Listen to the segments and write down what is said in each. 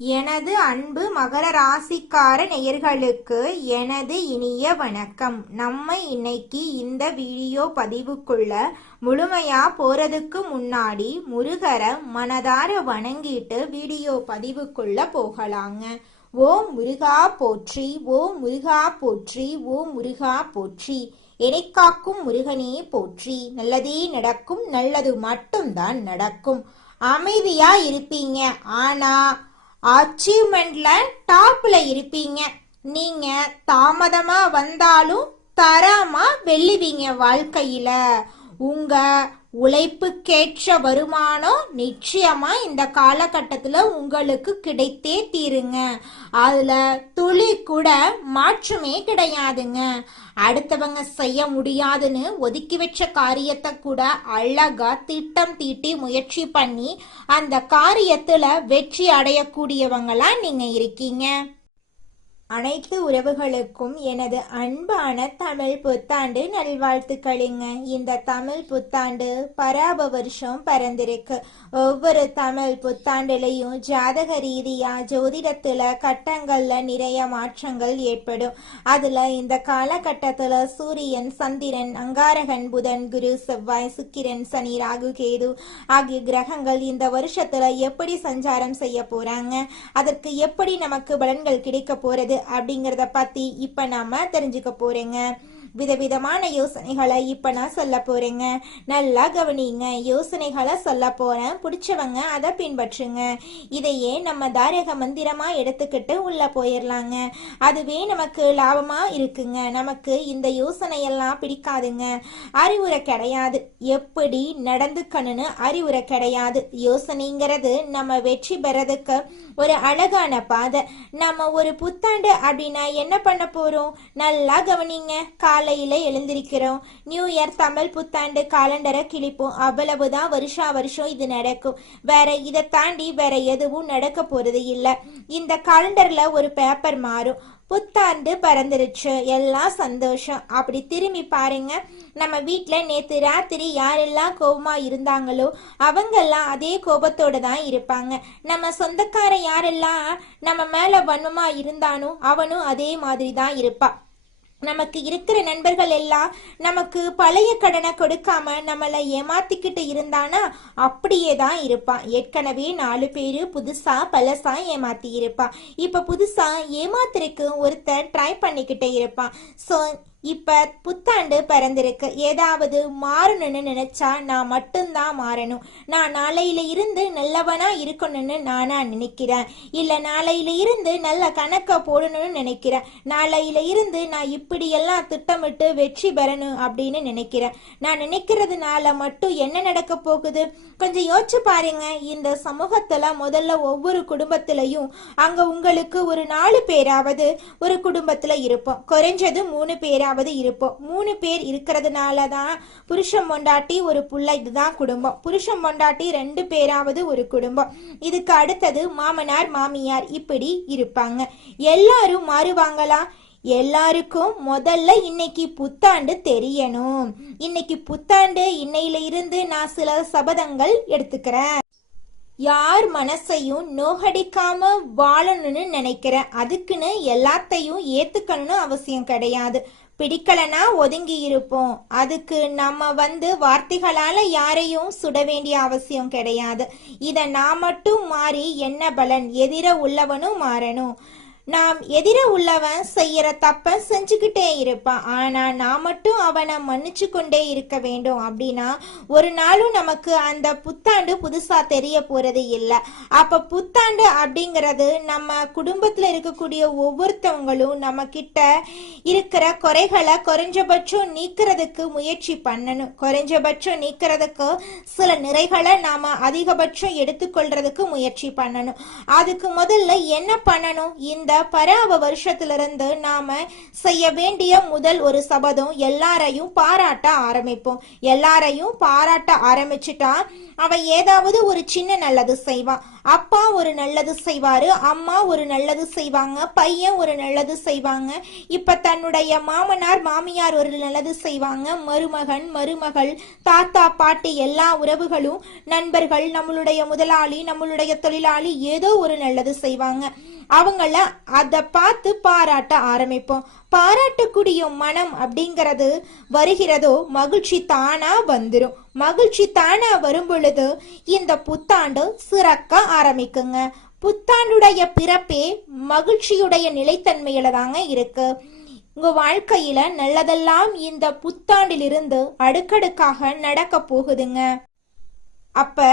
எனது அன்பு மகர ராசிக்கார நேயர்களுக்கு எனது இனிய வணக்கம். நம்ம இன்னைக்கு இந்த வீடியோ பதிவுக்குள்ள முழுமையா போறதுக்கு முன்னாடி முருகரை மனதார வணங்கிட்டு வீடியோ பதிவுக்குள்ள போகலாங்க. ஓம் முருகா போற்றி, ஓம் முருகா போற்றி, ஓம் முருகா போற்றி. எனைக்காக்கும் முருகனே போற்றி. நல்லதே நடக்கும், நல்லது மட்டும்தான் நடக்கும். அமைதியா இருப்பீங்க, ஆனா அச்சீவ்மெண்ட்ல டாப்ல இருப்பீங்க. நீங்க தாமதமா வந்தாலும் தரமா வெல்லுவீங்க. வாழ்க்கையில உங்க உழைப்புக்கேற்ற வருமானம் நிச்சயமா இந்த காலகட்டத்துல உங்களுக்கு கிடைத்தே தீருங்க. அதுல துளி கூட மாற்றமே கிடையாதுங்க. அடுத்தவங்க செய்ய முடியாதுன்னு ஒதுக்கி வச்ச காரியத்தை கூட அழகா திட்டம் தீட்டி முயற்சி பண்ணி அந்த காரியத்துல வெற்றி அடையக்கூடியவங்களா நீங்க இருக்கீங்க. அனைத்து உறவுகளுக்கும் எனது அன்பான தமிழ் புத்தாண்டு நல்வாழ்த்துக்களுங்க. இந்த தமிழ் புத்தாண்டு பராப வருஷம் பிறந்திருக்கு. ஒவ்வொரு தமிழ் புத்தாண்டுலையும் ஜாதக ரீதியா ஜோதிடத்துல கட்டங்கள்ல நிறைய மாற்றங்கள் ஏற்படும். அதுல இந்த காலகட்டத்துல சூரியன், சந்திரன், அங்காரகன், புதன், குரு, செவ்வாய், சுக்கிரன், சனி, ராகு, கேது ஆகிய கிரகங்கள் இந்த வருஷத்துல எப்படி சஞ்சாரம் செய்ய போறாங்க, அதற்கு எப்படி நமக்கு பலன்கள் கிடைக்க போறது அப்படிங்கறத பத்தி இப்ப நாம தெரிஞ்சுக்க போறேங்க. விதவிதமான யோசனைகளை இப்ப நான் சொல்ல போறேங்க. நல்லா கவனிங்க. யோசனைகளை சொல்ல போறேன், பிடிச்சவங்க அதை பின்பற்றுங்க. இதையே நம்ம தாரக மந்திரமா எடுத்துக்கிட்டு உள்ள போயிடலாங்க. அதுவே நமக்கு லாபமா இருக்குங்க. நமக்கு இந்த யோசனையெல்லாம் பிடிக்காதுங்க. அறிவுரை கிடையாது, எப்படி நடந்துக்கணும்னு அறிவுரை கிடையாது. யோசனைங்கிறது நம்ம வெற்றி பெறதுக்கு ஒரு அழகான பாதை. நம்ம ஒரு புத்தாண்டு அப்படின்னா என்ன பண்ண போறோம்? நல்லா கவனிங்க. காலையில எழுந்திருக்கிறோம், நியூ இயர் தமிழ் புத்தாண்டு காலண்டரை கிழிப்போம். அவ்வளவுதான். வருஷம் இது நடக்கும். வேற இதை தாண்டி வேற எதுவும் நடக்க போறது இல்லை. இந்த காலண்டர்ல ஒரு பேப்பர் மாறும். புத்தாண்டு பறந்துருச்சு, எல்லாம் சந்தோஷம். அப்படி திரும்பி பாருங்க, நம்ம வீட்டுல நேத்து ராத்திரி யாரெல்லாம் கோபமா இருந்தாங்களோ அவங்கெல்லாம் அதே கோபத்தோட தான் இருப்பாங்க. நம்ம சொந்தக்கார யாரெல்லாம் நம்ம மேல வன்மமா இருந்தானோ அவனும் அதே மாதிரி தான் இருப்பான். நமக்கு இருக்கிற நண்பர்கள் எல்லாம் நமக்கு பழைய கடனை கொடுக்காம நம்மளை ஏமாத்திக்கிட்டு இருந்தானா அப்படியே தான் இருப்பான். ஏற்கனவே 4 பேரு புதுசா பழசா ஏமாத்தி இருப்பான். இப்ப புதுசா ஏமாத்துறதுக்கு ஒருத்தர் ட்ரை பண்ணிக்கிட்டே இருப்பான். ஸோ இப்ப புத்தாண்டு பிறந்திருக்கு. ஏதாவது மாறணும்னு நினைச்சா நான் மட்டும்தான் மாறணும். நான் நாளையில இருந்து நல்லவனா இருக்கணும்னு நானா நினைக்கிறேன். இல்ல நாளையில இருந்து நல்ல கணக்க போடணும்னு நினைக்கிறேன். நாளையில இருந்து நான் இப்படியெல்லாம் திட்டமிட்டு வெற்றி பெறணும் அப்படின்னு நினைக்கிறேன். நான் நினைக்கிறதுனால மட்டும் என்ன நடக்க போகுது? கொஞ்சம் யோசிச்சு பாருங்க. இந்த சமூகத்துல முதல்ல ஒவ்வொரு குடும்பத்திலையும் அங்க உங்களுக்கு ஒரு 4 பேராவது ஒரு குடும்பத்துல இருப்போம். குறைஞ்சது 3 பேராவது இருப்போம். 3 பேர் இருக்கிறதுனாலதான் புருஷன் பொண்டாட்டி ஒரு புள்ள, இதுதான் குடும்பம். புருஷன் பொண்டாட்டி 2 பேராவது ஒரு குடும்பம். இதுக்கு அடுத்தது மாமனார் மாமியார் இப்படி இருப்பாங்க. எல்லாரும் மாறுவாங்களா? எல்லாருக்கும் முதல்ல இன்னைக்கு புத்தாண்டு தெரியணும். இன்னைக்கு புத்தாண்டு. இன்னையில இருந்து நான் சில சபதங்கள் எடுத்துக்கிறேன். யார் மனசையும் நோகடிக்காம வாழணும்னு நினைக்கிறேன். அதுக்குன்னு எல்லாத்தையும் ஏத்துக்கணும்னு அவசியம் கிடையாது. பிடிக்கலனா ஒதுங்கி இருப்போம். அதுக்கு நம்ம வார்த்தைகளால யாரையும் சுட வேண்டிய அவசியம் கிடையாது. இத நான் மட்டும் மாறி என்ன பலன்? எதிர உள்ளவனும் மாறணும். நாம் எதிர உள்ளவன் செய்யற தப்ப செஞ்சுக்கிட்டே இருப்பான். ஆனா நான் மட்டும் அவனை மன்னிச்சு கொண்டே இருக்க வேண்டும். அப்படின்னா ஒரு நாளும் நமக்கு அந்த புத்தாண்டு புதுசா தெரிய போறது இல்லை. அப்ப புத்தாண்டு அப்படிங்கிறது நம்ம குடும்பத்துல இருக்கக்கூடிய ஒவ்வொருத்தவங்களும் நம்ம கிட்ட இருக்கிற குறைகளை குறைஞ்சபட்சம் நீக்கிறதுக்கு முயற்சி பண்ணணும். குறைஞ்சபட்சம் நீக்கிறதுக்கு சில நிறைகளை நாம அதிகபட்சம் எடுத்துக்கொள்றதுக்கு முயற்சி பண்ணணும். அதுக்கு முதல்ல என்ன பண்ணணும்? இந்த பராப வருஷத்திலிருந்து நாம செய்ய வேண்டிய முதல் ஒரு சபதம், எல்லாரையும் பாராட்ட ஆரம்பிப்போம். எல்லாரையும் பாராட்ட ஆரம்பிச்சுட்டா அவன் ஏதாவது ஒரு சின்ன நல்லது செய்வான். அப்பா ஒரு நல்லது செய்வாரு, அம்மா ஒரு நல்லது செய்வாங்க, பையன் ஒரு நல்லது செய்வாங்க, இப்ப தன்னுடைய மாமனார் மாமியார் ஒரு நல்லது செய்வாங்க, மருமகன் மருமகள் தாத்தா பாட்டி எல்லா உறவுகளும் நண்பர்கள் நம்மளுடைய முதலாளி நம்மளுடைய தொழிலாளி ஏதோ ஒரு நல்லது செய்வாங்க. அவங்கள அதை பார்த்து பாராட்ட ஆரம்பிப்போம். பாராட்டக்கூடிய மனம் அப்படிங்கிறது வருகிறதோ மகிழ்ச்சி தானா வந்துடும். மகிழ்ச்சி தானா வரும் பொழுது இந்த புத்தாண்டு சிறக்க ஆரம்பிக்குங்க. புத்தாண்டுடைய பிறப்பே மகிழ்ச்சியுடைய நிலைத்தன்மையில தாங்க இருக்கு. உங்க வாழ்க்கையில நல்லதெல்லாம் இந்த புத்தாண்டிலிருந்து அடுக்கடுக்காக நடக்க போகுதுங்க. அப்ப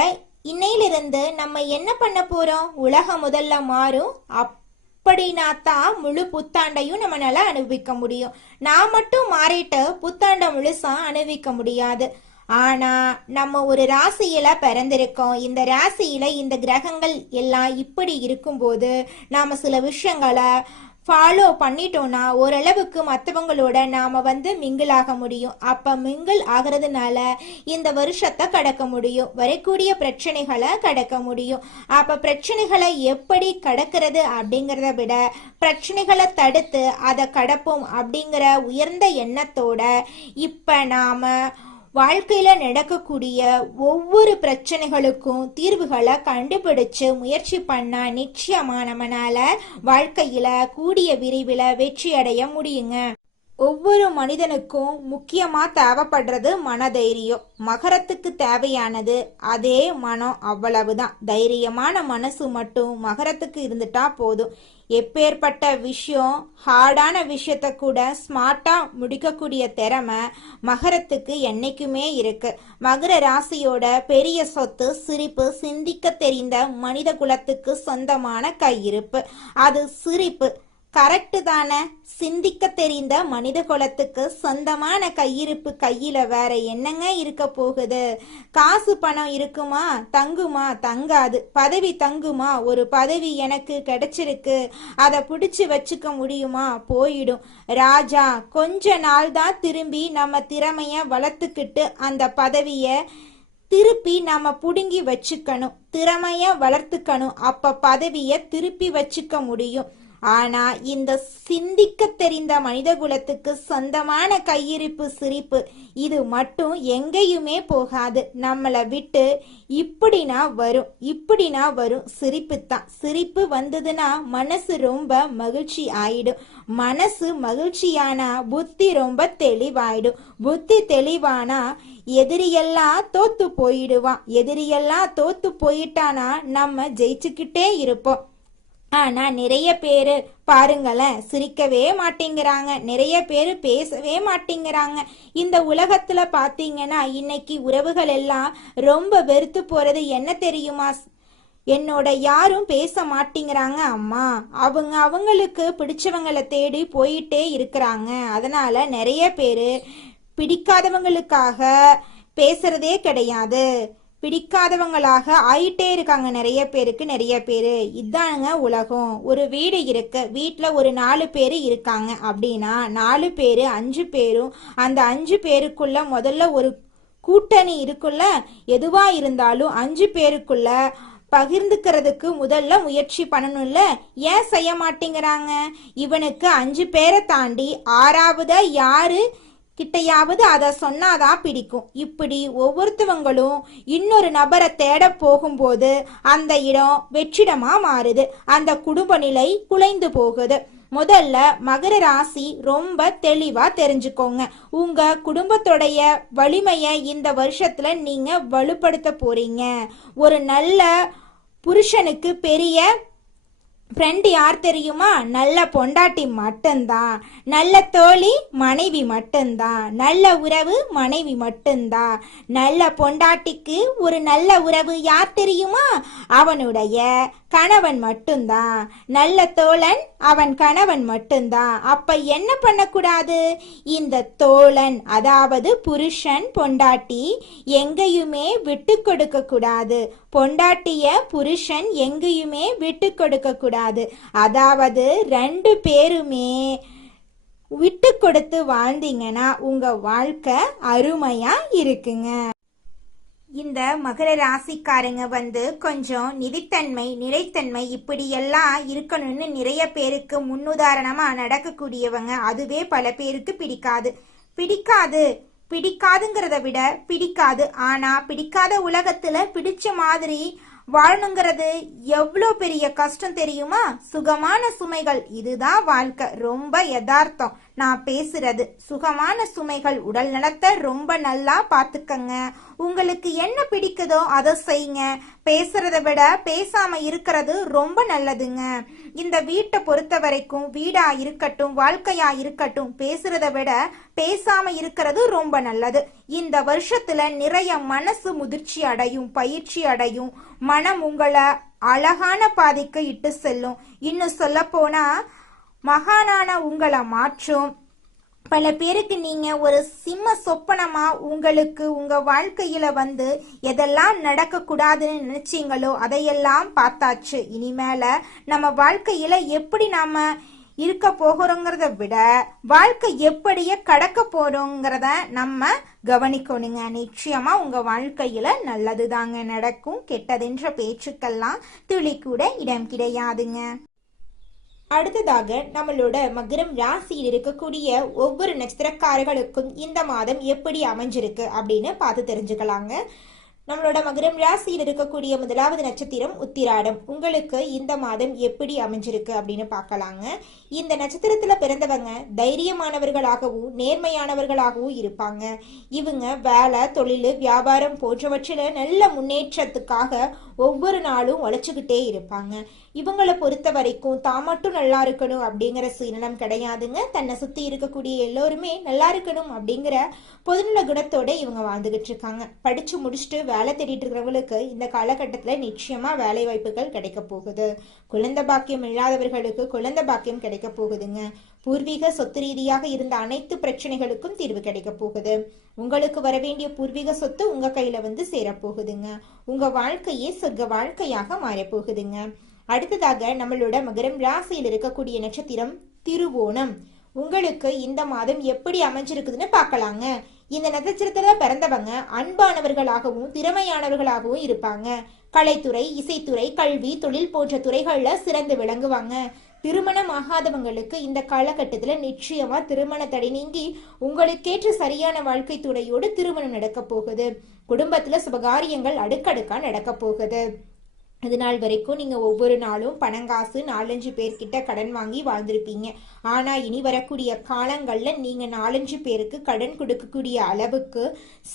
இன்னையிலிருந்து நம்ம என்ன பண்ண போறோம்? உலகம் முதல்ல மாறும். அப்படின்னா தான் முழு புத்தாண்டையும் நம்மளால அனுபவிக்க முடியும். நான் மட்டும் மாறிட்டு புத்தாண்டை முழுசா அனுபவிக்க முடியாது. ஆனா நம்ம ஒரு ராசியில பிறந்திருக்கோம். இந்த ராசியில இந்த கிரகங்கள் எல்லாம் இப்படி இருக்கும்போது நாம சில விஷயங்களை ஃபாலோ பண்ணிட்டோம்னா ஓரளவுக்கு மற்றவங்களோட நாம மிங்கிள் ஆக முடியும். அப்ப மிங்கிள் ஆகிறதுனால இந்த வருஷத்தை கடக்க முடியும், வரக்கூடிய பிரச்சனைகளை கடக்க முடியும். அப்ப பிரச்சனைகளை எப்படி கடக்கிறது அப்படிங்கிறத விட பிரச்சனைகளை தடுத்து அதை கடப்போம் அப்படிங்கிற உயர்ந்த எண்ணத்தோட இப்ப நாம வாழ்க்கையில நடக்கக்கூடிய ஒவ்வொரு பிரச்சனைகளுக்கும் தீர்வுகளை கண்டுபிடிச்சு முயற்சி பண்ணா நிச்சயமா நம்மனால வாழ்க்கையில கூடிய விரைவில் வெற்றி அடைய முடியுங்க. ஒவ்வொரு மனிதனுக்கும் முக்கியமா தேவைப்படுறது மனதைரியம். மகரத்துக்கு தேவையானது அதே மனம், அவ்வளவுதான். தைரியமான மனசு மட்டும் மகரத்துக்கு இருந்துட்டா போதும். எப்பேற்பட்ட விஷயம், ஹார்டான விஷயத்த கூட ஸ்மார்ட்டா முடிக்கக்கூடிய திறமை மகரத்துக்கு என்னைக்குமே இருக்கு. மகர ராசியோட பெரிய சொத்து சிரிப்பு. சிந்திக்க தெரிந்த மனித குலத்துக்கு சொந்தமான கையிருப்பு அது சிரிப்பு. கரெக்டு தானே? சிந்திக்க தெரிந்த மனித குலத்துக்கு சொந்தமான கையிருப்பு கையில வேற என்னங்க இருக்க போகுது? காசு பணம் இருக்குமா? தங்குமா? தங்காது. பதவி தங்குமா? ஒரு பதவி எனக்கு கிடைச்சிருக்கு, அதை பிடிச்சு வச்சுக்க முடியுமா? போயிடும். ராஜா கொஞ்ச நாள் தான் திரும்பி நம்ம திறமைய வளர்த்துக்கிட்டு அந்த பதவிய திருப்பி நம்ம புடுங்கி வச்சுக்கணும். திறமைய வளர்த்துக்கணும். அப்ப பதவிய திருப்பி வச்சுக்க முடியும். ஆனா இந்த சிந்திக்க தெரிந்த மனித குலத்துக்கு சொந்தமான கையிருப்பு சிரிப்பு இது மட்டும் எங்கேயுமே போகாது. நம்மளை விட்டு இப்படினா வரும் சிரிப்பு தான். சிரிப்பு வந்ததுன்னா மனசு ரொம்ப மகிழ்ச்சி ஆயிடும். மனசு மகிழ்ச்சியானா புத்தி ரொம்ப தெளிவாயிடும். புத்தி தெளிவானா எதிரியெல்லாம் தோத்து போயிடுவான். எதிரியெல்லாம் தோத்து போயிட்டானா நம்ம ஜெயிச்சுக்கிட்டே இருப்போம். ஆனா நிறைய பேரு பாருங்களேன், சிரிக்கவே மாட்டேங்கிறாங்க. நிறைய பேரு பேசவே மாட்டேங்கிறாங்க. இந்த உலகத்துல பாத்தீங்கன்னா இன்னைக்கு உறவுகள் எல்லாம் ரொம்ப வெறுத்து போறது என்ன தெரியுமா? என்னோட யாரும் பேச மாட்டேங்கிறாங்க அம்மா. அவங்களுக்கு பிடிச்சவங்களை தேடி போயிட்டே இருக்கிறாங்க. அதனால நிறைய பேரு பிடிக்காதவங்களுக்காக பேசுறதே கிடையாது. பிடிக்காதவங்களாக ஆயிட்டே இருக்காங்க நிறைய பேரு. இதானுங்க உலகம். ஒரு வீடு இருக்கு, வீட்டுல ஒரு 4 பேரு இருக்காங்க அப்படின்னா 4 பேரு 5 பேரும் அந்த 5 பேருக்குள்ள முதல்ல ஒரு கூட்டணி இருக்குல்ல. எதுவா இருந்தாலும் 5 பேருக்குள்ள பகிர்ந்துக்கிறதுக்கு முதல்ல முயற்சி பண்ணணும்ல. ஏன் செய்ய மாட்டேங்கிறாங்க? இவனுக்கு 5 பேரை தாண்டி 6ஆவதா யாரு கிட்டையாவது அதை சொன்னாதான் பிடிக்கும். இப்படி ஒவ்வொருத்தவங்களும் இன்னொரு நபரை தேட போகும்போது அந்த இடம் வெற்றிடமா மாறுது. அந்த குடும்ப நிலை குலைந்து போகுது. முதல்ல மகர ராசி ரொம்ப தெளிவா தெரிஞ்சுக்கோங்க. உங்க குடும்பத்துடைய வலிமையை இந்த வருஷத்துல நீங்க வலுப்படுத்த போறீங்க. ஒரு நல்ல புருஷனுக்கு பெரிய ஃப்ரெண்ட் யார் தெரியுமா? நல்ல பொண்டாட்டி மட்டும்தான். நல்ல தோழி மனைவி மட்டும்தான். நல்ல உறவு மனைவி மட்டும்தான். நல்ல பொண்டாட்டிக்கு ஒரு நல்ல உறவு யார் தெரியுமா? அவனுடைய கணவன் மட்டும்தான். நல்ல தோழன் அவன் கணவன் மட்டும்தான். அப்ப என்ன பண்ணக்கூடாது? இந்த தோழன் அதாவது புருஷன் பொண்டாட்டி எங்கேயுமே விட்டு கொடுக்க கூடாது. பொண்டாட்டிய புருஷன் எங்கேயுமே விட்டு கொடுக்க கூடாது. அதாவது 2 பேருமே விட்டு கொடுத்து வாழ்ந்தீங்கன்னா உங்க வாழ்க்கை அருமையா இருக்குங்க. இந்த மகர ராசிக்காரங்க கொஞ்சம் நிதித்தன்மை நிலைத்தன்மை இப்படியெல்லாம் இருக்கணும்னு நிறைய பேருக்கு முன்னுதாரணமா நடக்கக்கூடியவங்க. அதுவே பல பேருக்கு பிடிக்காது. பிடிக்காதுங்கிறத விட பிடிக்காது. ஆனா பிடிக்காத உலகத்துல பிடிச்ச மாதிரி வாழணுங்கிறது எவ்வளோ பெரிய கஷ்டம் தெரியுமா? சுகமான சுமைகள், இதுதான் வாழ்க்கை. ரொம்ப யதார்த்தம் நான் பேசுறது. சுகமான சுமைகள். உடல் நலத்தை ரொம்ப நல்லா பாத்துக்கங்க. உங்களுக்கு என்ன பிடிக்குதோ அதை செய்யுங்க. பேசுறத விட பேசாம இருக்கிறது ரொம்ப நல்லதுங்க. இந்த வீட்டை பொறுத்த வரைக்கும், வீடா இருக்கட்டும் வாழ்க்கையா இருக்கட்டும், பேசுறத விட பேசாம இருக்கிறது ரொம்ப நல்லது. இந்த வருஷத்துல நிறைய மனசு முதிர்ச்சி அடையும், பயிற்சி அடையும். மனம் உங்களை அழகான பாதைக்கு இட்டு செல்லும். இன்னும் சொல்ல போனா மகானான உங்களை மாற்றும். பல பேருக்கு நீங்க ஒரு சிம்ம சொப்பனமா உங்களுக்கு உங்க வாழ்க்கையில எதெல்லாம் நடக்க கூடாதுன்னு நினைச்சீங்களோ அதையெல்லாம் பார்த்தாச்சு. இனிமேல நம்ம வாழ்க்கையில எப்படி நாம இருக்க போகிறோங்கிறத விட வாழ்க்கை எப்படியே கடக்க போறோங்கிறத நம்ம கவனிக்கணுங்க. நிச்சயமா உங்க வாழ்க்கையில நல்லதுதாங்க நடக்கும். கெட்டதென்ற பேச்சுக்கெல்லாம் துளி கூட இடம் கிடையாதுங்க. அடுத்ததாக நம்மளோட மகரம் ராசியில் இருக்கக்கூடிய ஒவ்வொரு நட்சத்திரக்காரர்களுக்கும் இந்த மாதம் எப்படி அமைஞ்சிருக்கு அப்படின்னு பார்த்து தெரிஞ்சுக்கலாங்க. நம்மளோட மகரம் ராசியில் இருக்கக்கூடிய முதலாவது நட்சத்திரம் உத்திராடம். உங்களுக்கு இந்த மாதம் எப்படி அமைஞ்சிருக்கு அப்படின்னு பார்க்கலாங்க. இந்த நட்சத்திரத்துல பிறந்தவங்க தைரியமானவர்களாகவும் நேர்மையானவர்களாகவும் இருப்பாங்க. இவங்க வேலை, தொழில், வியாபாரம் போன்றவற்றில நல்ல முன்னேற்றத்துக்காக ஒவ்வொரு நாளும் உழைச்சுக்கிட்டே இருப்பாங்க. இவங்களை பொறுத்த வரைக்கும் தான் மட்டும் நல்லா இருக்கணும் அப்படிங்கிற சுயநலம் கிடையாதுங்க. தன்னை சுத்தி இருக்கக்கூடிய எல்லோருமே நல்லா இருக்கணும் அப்படிங்கிற பொதுநல குணத்தோட இவங்க வாழ்ந்துகிட்டு இருக்காங்க. படிச்சு முடிச்சுட்டு வேலை தேடிட்டு இருக்கிறவங்களுக்கு இந்த காலகட்டத்துல நிச்சயமா வேலை வாய்ப்புகள் கிடைக்க போகுது. குழந்தை பாக்கியம் இல்லாதவர்களுக்கு குழந்தை பாக்கியம் கிடைக்க போகுதுங்க. பூர்வீக சொத்து ரீதியாக இருந்த அனைத்து பிரச்சனைகளுக்கும் தீர்வு கிடைக்க போகுது. உங்களுக்கு வர வேண்டிய பூர்வீக சொத்து உங்க கையில சேரப்போகுதுங்க. உங்க வாழ்க்கையே சொர்க்க வாழ்க்கையாக மாறப்போகுதுங்க. அடுத்ததாக நம்மளோட மகரம் ராசியில் இருக்கக்கூடிய நட்சத்திரம் திருவோணம். உங்களுக்கு இந்த மாதம் எப்படி அமைஞ்சிருக்குதுன்னு பார்க்கலாங்க. இந்த நட்சத்திரத்துல பிறந்தவங்க அன்பானவர்களாகவும் திறமையானவர்களாகவும் இருப்பாங்க. கலைத்துறை, இசைத்துறை, கல்வி, தொழில் போன்ற துறைகள்ல சிறந்து விளங்குவாங்க. திருமணம் ஆகாதவங்களுக்கு இந்த காலகட்டத்துல நிச்சயமா திருமண தடை நீங்கி உங்களுக்கேற்ற சரியான வாழ்க்கை துணையோடு திருமணம் நடக்க போகுது. குடும்பத்துல சுபகாரியங்கள் அடுக்கடுக்கா நடக்க போகுது. இது நாள் வரைக்கும் நீங்க ஒவ்வொரு நாளும் பணங்காசு 4-5 பேர்கிட்ட கடன் வாங்கி வாழ்ந்திருப்பீங்க. ஆனா இனி வரக்கூடிய காலங்கள்ல நீங்க 4-5 பேருக்கு கடன் கொடுக்கக்கூடிய அளவுக்கு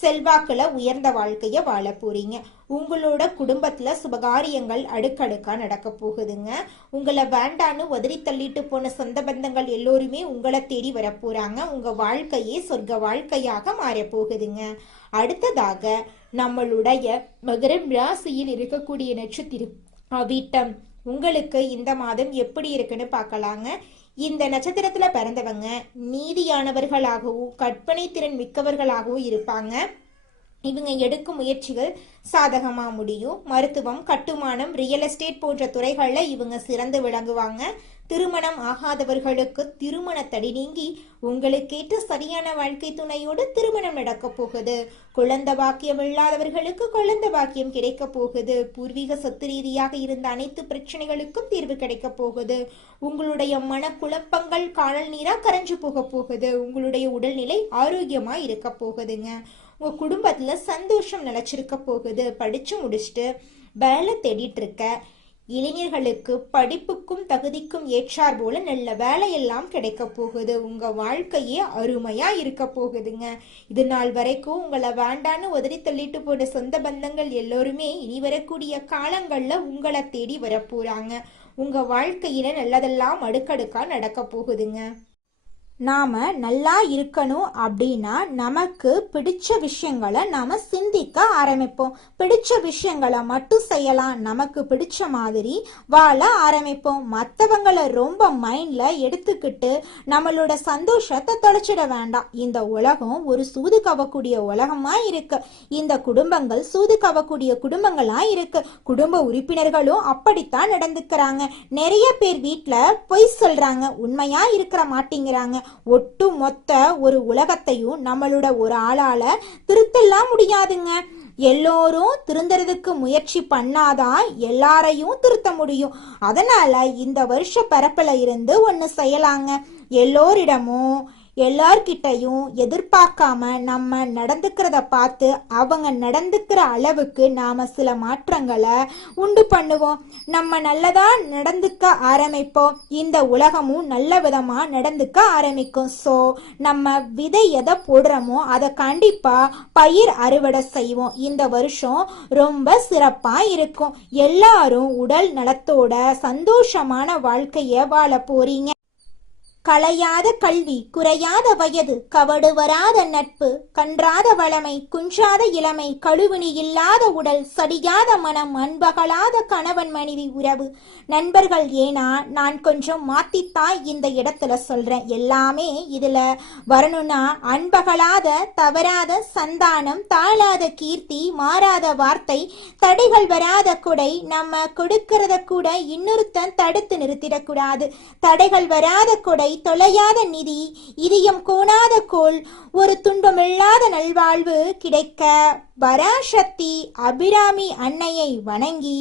செல்வாக்குல உயர்ந்த வாழ்க்கைய வாழ போறீங்க. உங்களோட குடும்பத்துல சுபகாரியங்கள் அடுக்கடுக்கா நடக்க போகுதுங்க. உங்களை வேண்டான்னு உதறி தள்ளிட்டு போன சொந்த பந்தங்கள் எல்லோருமே உங்களை தேடி வர போறாங்க. உங்க வாழ்க்கையே சொர்க்க வாழ்க்கையாக மாற போகுதுங்க. அடுத்ததாக நம்மளுடைய மகரம் ராசியில் இருக்கக்கூடிய நட்சத்திரம் அவிட்டம். உங்களுக்கு இந்த மாதம் எப்படி இருக்குன்னு பார்க்கலாங்க. இந்த நட்சத்திரத்துல பிறந்தவங்க நீதியானவர்களாகவும் கற்பனை திறன் மிக்கவர்களாகவும் இருப்பாங்க. இவங்க எடுக்கும் முயற்சிகள் சாதகமா முடியும். மருத்துவம், கட்டுமானம், ரியல் எஸ்டேட் போன்ற துறைகள்ல இவங்க சிறந்து விளங்குவாங்க. திருமணம் ஆகாதவர்களுக்கு திருமண தடை நீங்கி உங்களுக்கேற்ற சரியான வாழ்க்கை துணையோடு திருமணம் நடக்க போகுது. குழந்தை பாக்கியம் இல்லாதவர்களுக்கு குழந்தை பாக்கியம் கிடைக்க போகுது. பூர்வீக சொத்து ரீதியாக இருந்த அனைத்து பிரச்சனைகளுக்கும் தீர்வு கிடைக்க போகுது. உங்களுடைய மனக்குழப்பங்கள் காணல் நீரா கரைஞ்சு போக போகுது. உங்களுடைய உடல்நிலை ஆரோக்கியமா இருக்க போகுதுங்க. உங்க குடும்பத்துல சந்தோஷம் நிலைச்சிருக்க போகுது. படிச்சு முடிச்சுட்டு வேலை தேடிட்டு இருக்க இளைஞர்களுக்கு படிப்புக்கும் தகுதிக்கும் ஏற்றார் போல நல்ல வேலையெல்லாம் கிடைக்க போகுது. உங்க வாழ்க்கையே அருமையா இருக்க போகுதுங்க. இது நாள் வரைக்கும் உங்களை வேண்டான்னு உதறி தள்ளிட்டு போன சொந்த பந்தங்கள் எல்லோருமே இனி வரக்கூடிய காலங்கள்ல உங்களை தேடி வரப்போறாங்க. உங்க வாழ்க்கையில நல்லதெல்லாம் அடுக்கடுக்கா நடக்க போகுதுங்க. நாம நல்லா இருக்கணும் அப்படின்னா நமக்கு பிடிச்ச விஷயங்களை நாம சிந்திக்க ஆரம்பிப்போம். பிடிச்ச விஷயங்களை மட்டும் செய்யலாம். நமக்கு பிடிச்ச மாதிரி வாழ ஆரம்பிப்போம். மற்றவங்களை ரொம்ப மைண்ட்ல எடுத்துக்கிட்டு நம்மளோட சந்தோஷத்தை தொலைச்சிட வேண்டாம். இந்த உலகம் ஒரு சூது கவக்கூடிய உலகமா இருக்கு. இந்த குடும்பங்கள் சூது கவக்கூடிய குடும்பங்களா இருக்கு. குடும்ப உறுப்பினர்களும் அப்படித்தான் நடந்துக்கிறாங்க. நிறைய பேர் வீட்டுல பொய் சொல்றாங்க, உண்மையா இருக்கிற மாட்டேங்கிறாங்க. ஒட்டு மொத்த ஒரு உலகத்தையும் நம்மளோட ஒரு ஆளால திருத்தெல்லாம் முடியாதுங்க. எல்லோரும் திருந்தறதுக்கு முயற்சி பண்ணாதான் எல்லாரையும் திருத்த முடியும். அதனால இந்த வருஷ பிறப்புல இருந்து ஒண்ணு செய்யலாங்க. எல்லோரிடமும் எல்லார்கிட்டையும் எதிர்பார்க்காம நம்ம நடந்துக்கிறத பார்த்து அவங்க நடந்துக்கிற அளவுக்கு நாம சில மாற்றங்களை உண்டு பண்ணுவோம். நம்ம நல்லதா நடந்துக்க ஆரம்பிப்போம். இந்த உலகமும் நல்ல விதமா நடந்துக்க ஆரம்பிக்கும். ஸோ நம்ம விதை எதை போடுறோமோ அதை கண்டிப்பா பயிர் அறுவடை செய்வோம். இந்த வருஷம் ரொம்ப சிறப்பா இருக்கும். எல்லாரும் உடல் நலத்தோட சந்தோஷமான வாழ்க்கைய வாழ போறீங்க. களையாத கல்வி, குறையாத வயது, கவடு வராத நட்பு, கன்றாத வளமை, குன்றாத இளமை, கழுவினி இல்லாத உடல், சடியாத மனம், அன்பகலாத கணவன் மனைவி உறவு, நண்பர்கள். ஏன்னா நான் கொஞ்சம் மாத்தித்தான் இந்த இடத்துல சொல்றேன். எல்லாமே இதுல வரணும்னா அன்பகலாத, தவறாத சந்தானம், தாழாத கீர்த்தி, மாறாத வார்த்தை, தடைகள் வராத கொடை, நம்ம கொடுக்கறத கூட இன்னொருத்தன் தடுத்து நிறுத்திடக்கூடாது. தடைகள் வராத கொடை, தொலையாத நிதி, இதயம் கோணாத கோல், ஒரு துன்பமில்லாத நல்வாழ்வு கிடைக்க பராசக்தி அபிராமி அன்னையை வணங்கி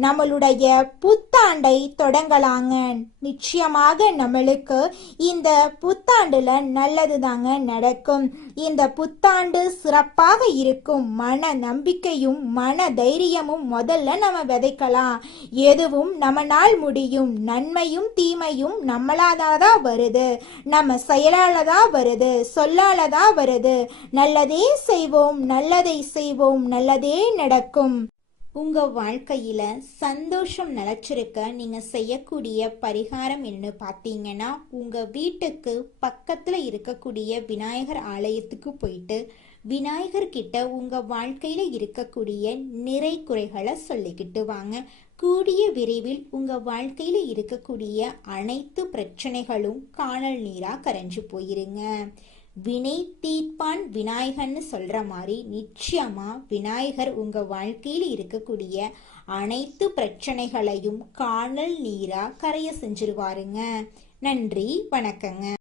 நம்மளுடைய புத்தாண்டை தொடங்கலாங்க. நிச்சயமாக நம்மளுக்கு இந்த புத்தாண்டுல நல்லது தாங்க நடக்கும். இந்த புத்தாண்டு சிறப்பாக இருக்கும். மன நம்பிக்கையும் மன தைரியமும் முதல்ல நம்ம விதைக்கலாம். எதுவும் நம்மளால் முடியும். நன்மையும் தீமையும் நம்மளாதான் வருது. நம்ம செயலாலதான் வருது, சொல்லாலதான் வருது. நல்லதே செய்வோம், நல்லதை செய்வோம், நல்லதே நடக்கும். உங்க வாழ்க்கையில சந்தோஷம் நிலைச்சிருக்க நீங்க செய்யக்கூடிய பரிகாரம் என்ன பார்த்தீங்கன்னா, உங்க வீட்டுக்கு பக்கத்துல இருக்கக்கூடிய விநாயகர் ஆலயத்துக்கு போயிட்டு விநாயகர் கிட்ட உங்க வாழ்க்கையில இருக்கக்கூடிய நிறை குறைகளை சொல்லிக்கிட்டு வாங்க. கூடிய விரைவில் உங்க வாழ்க்கையில இருக்கக்கூடிய அனைத்து பிரச்சனைகளும் காணல் நீரா கரைஞ்சு போயிருங்க. வினை தீர்ப்பான் விநாயகர்னு சொல்ற மாதிரி நிச்சயமா விநாயகர் உங்க வாழ்க்கையில் இருக்கக்கூடிய அனைத்து பிரச்சனைகளையும் காணல் நீரா கரைய செஞ்சிருவாருங்க. நன்றி, வணக்கங்க.